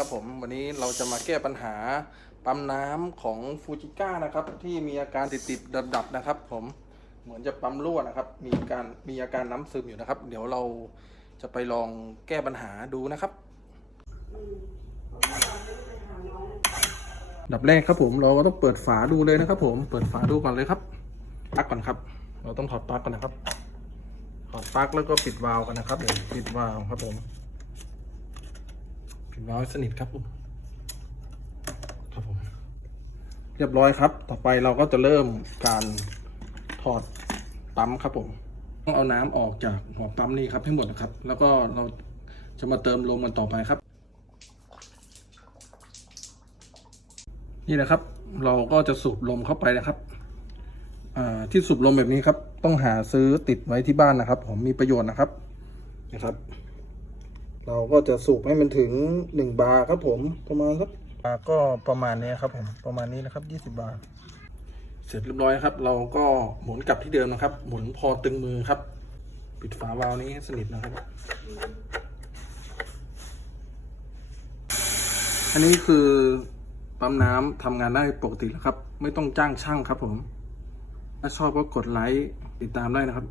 ครับผมวันนี้เราจะมาแก้ปัญหาปั๊มน้ำของฟูจิก้านะครับที่มีอาการติดติดดับดับๆนะครับ ผมเหมือนจะปั๊มรั่วนะครับ มีการมีอาการน้ำซึมอยู่นะครับ เดี๋ยวเราจะไปลองแก้ปัญหาดูนะครับ ดับแรกครับผมเราก็ต้องเปิดฝาดูเลยนะครับ ผมเปิดฝาดูก่อนเลยครับปลั๊กก่อนครับ เราต้องถอดปลั๊กก่อนนะครับถอดปลั๊กแล้วก็ปิดวาล์วกันนะครับเดี๋ยวปิดวาล์วครับผม ปิดวาล์วสนิทครับผมครับผมเรียบร้อยครับ ต่อไปเราก็จะเริ่มการถอดปั๊มครับผม ต้องเอาน้ำออกจากหัวปั๊มนี่ครับให้หมดนะครับ แล้วก็เราจะมาเติมลมกันต่อไปครับ นี่นะครับ เราก็จะสูบลมเข้าไปนะครับที่สูบลมแบบนี้ครับ ต้องหาซื้อติดไว้ที่บ้านนะครับ ผมมีประโยชน์นะครับนะครับ เราก็จะสูบให้มันถึงหนึ่งบาร์ครับผมประมาณสักบาร์ก็ประมาณนี้ครับผมประมาณนี้นะครับยี่สิบาร์เสร็จเรียบร้อยครับ เราก็หมุนกลับที่เดิมนะครับ หมุนพอตึงมือครับ ปิดฝาวาล์วนี้ให้สนิทนะครับ อันนี้คือปั๊มน้ำทำงานได้ปกติแล้วครับ ไม่ต้องจ้างช่างครับผม ถ้าชอบก็กดไลค์ติดตามได้นะครับ